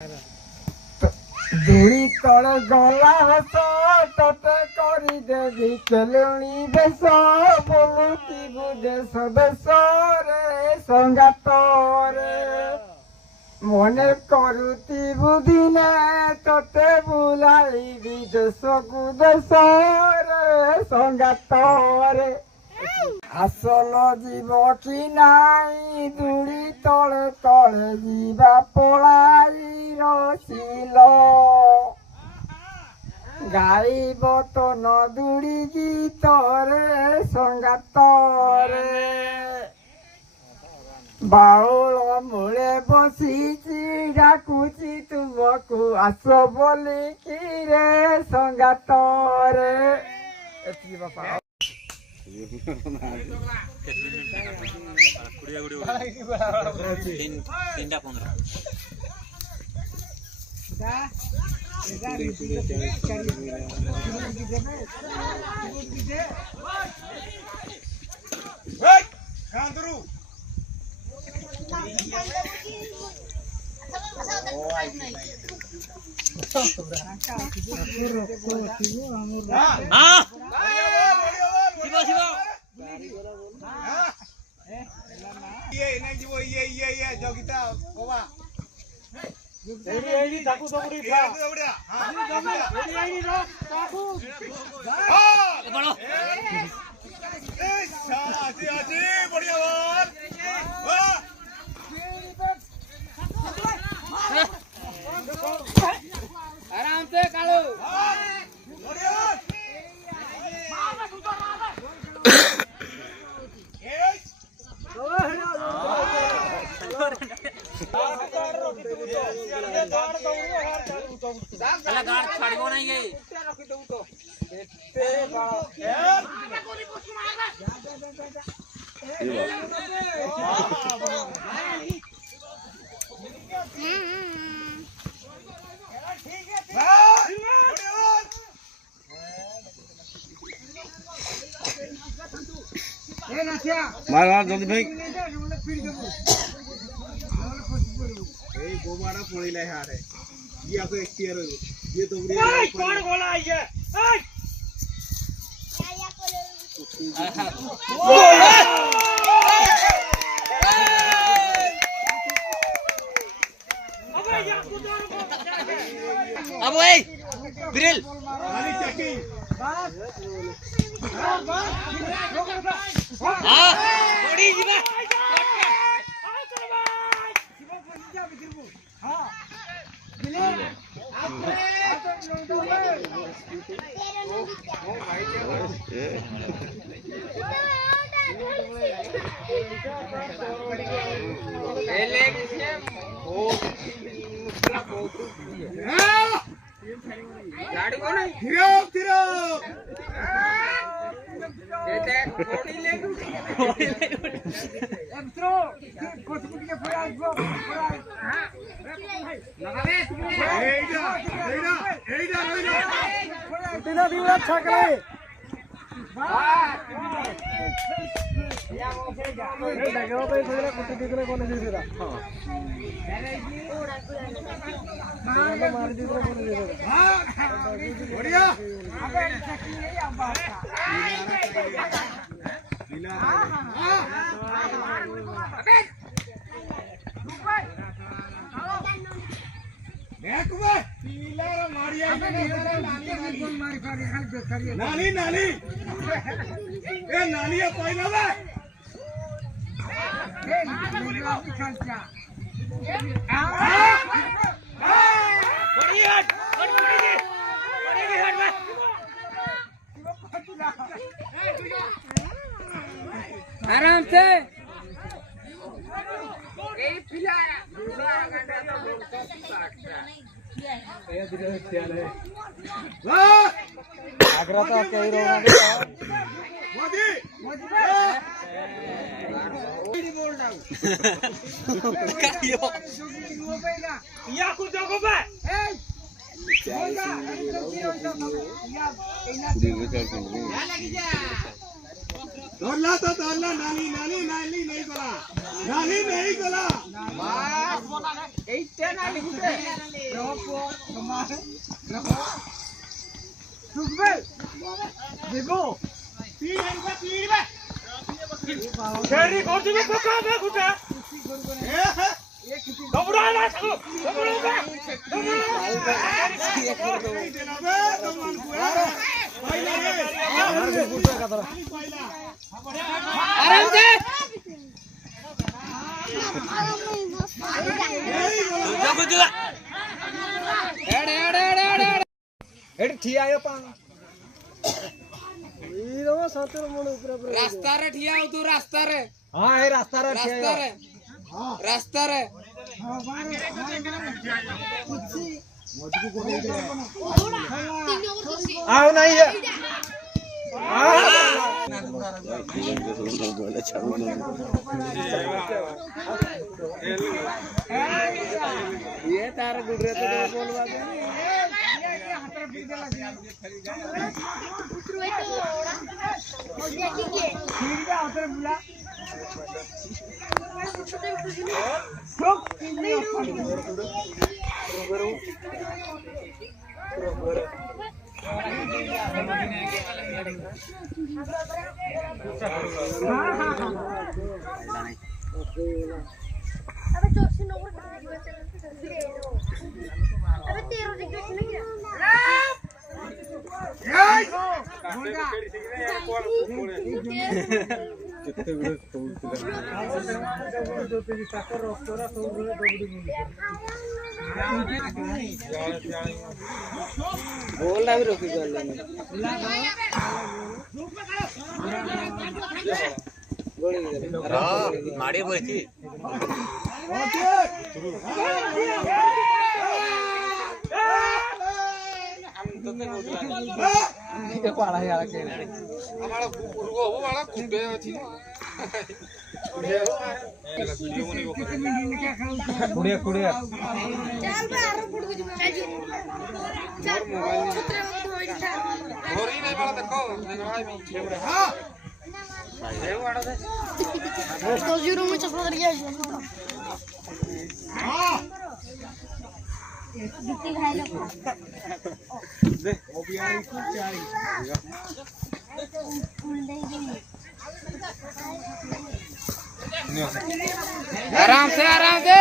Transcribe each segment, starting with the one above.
धूली तले गला हस तते करी देवी केलुणी बेस बोलुती बुदेश बेस रे संगात रे मने करुती बुदिने तते बुलाई विदेश को देश रे संगात रे आसल जीव कि नाई धूली तले तले जीवा पलाई रसिल गाइब तो न दूरी गीत रे संगात रे बाउल मूले बसीची डाकुची तुमको आस बोली कि रे संगात रे बापा आराम से कालो गाड़ छाड़बो नहीं ये मार मार जल्दी भाई ए गोबारा पड़ीला यार ये आपको एक्सपीरियर हो ये तो कौन गोला है ये अब ओए ग्रिल खाली चेकिंग हां बड़ी जीवा गाड़ी कौन है हिरो हिरो कहते कोड़ी ले एब्रो कुछ के फराज हां लगा दे एइडा इतना भी अच्छा करे बढ़िया नानी नानी ए नानी है कोई ना बे आराम से आगरा तो कई रोग मोदी बोल रहा हूँ या कुछ जगह पे बोल ধরলা তো ধরলা নানি নানি নানি नहीं গলা নানি नहीं গলা এইটা না লিখতে রহপো তোমার রহপো সুখবেল দেখো तीर बा শেরি করছিস কোকা বে কুটা দবড়া না ছাড়ো দবড়া आराम से एड ठिया आयो पा ई रो सातर मोड़ ऊपर ऊपर रास्ता रे ठिया हो तू रास्ता रे हां ए रास्ता रे ठिया हां रास्ता रे हां बारे आओ नहीं है ये तार गुडरे तो बोलवा दे ये हाथ रे बिल देला उतरो तो हो गया ठीक है ठीक है हाथ रे बुला अबे चोर नंबर अबे 13 डिग्री से नहीं बोल भी रोकी कर माड़ी बैठी पाड़ा यार के हमारा रुको वो वाला कुटे अछि कुड़िया कुड़िया चल बे आरो फुट बुझ में चल छतरे में तो होई था घोरी नहीं वाला देखो भाई हां तो जीरो में चश्मा कर गया हां दिखती भाई लोग वो बिहारी को चाहिए आराम से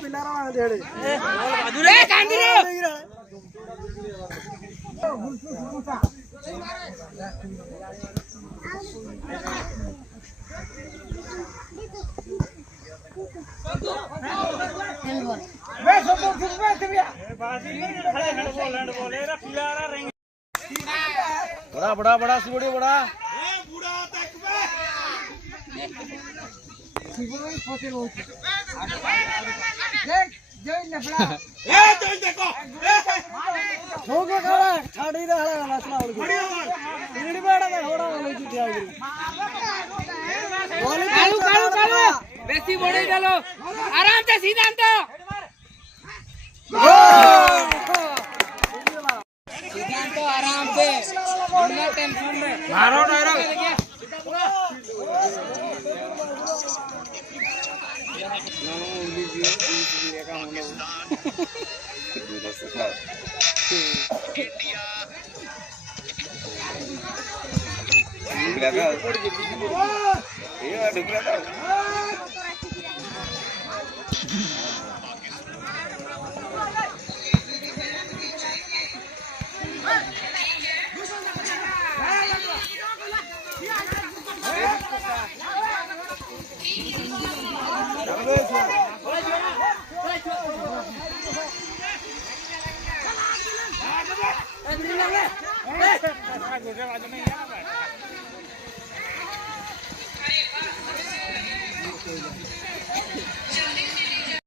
पिलारा देड़े अधूरे कांदी रे वे सब सुबह से भी बड़ा बड़ा सुबड़ी बड़ा ए बुढ़ा तक बे सुबह में फटे हो देख जय लफड़ा ए चल देखो हो गया खड़ा छाड़ी रे हला नसला उड़ बढ़िया मार नीड़ी बेड़ा में होड़ा वाले की दिया गिरी कालू बेसी बड़े डालो आराम से सीधा अंत सिद्धांत आराम से बिना टेंशन में मारो डायरेक्ट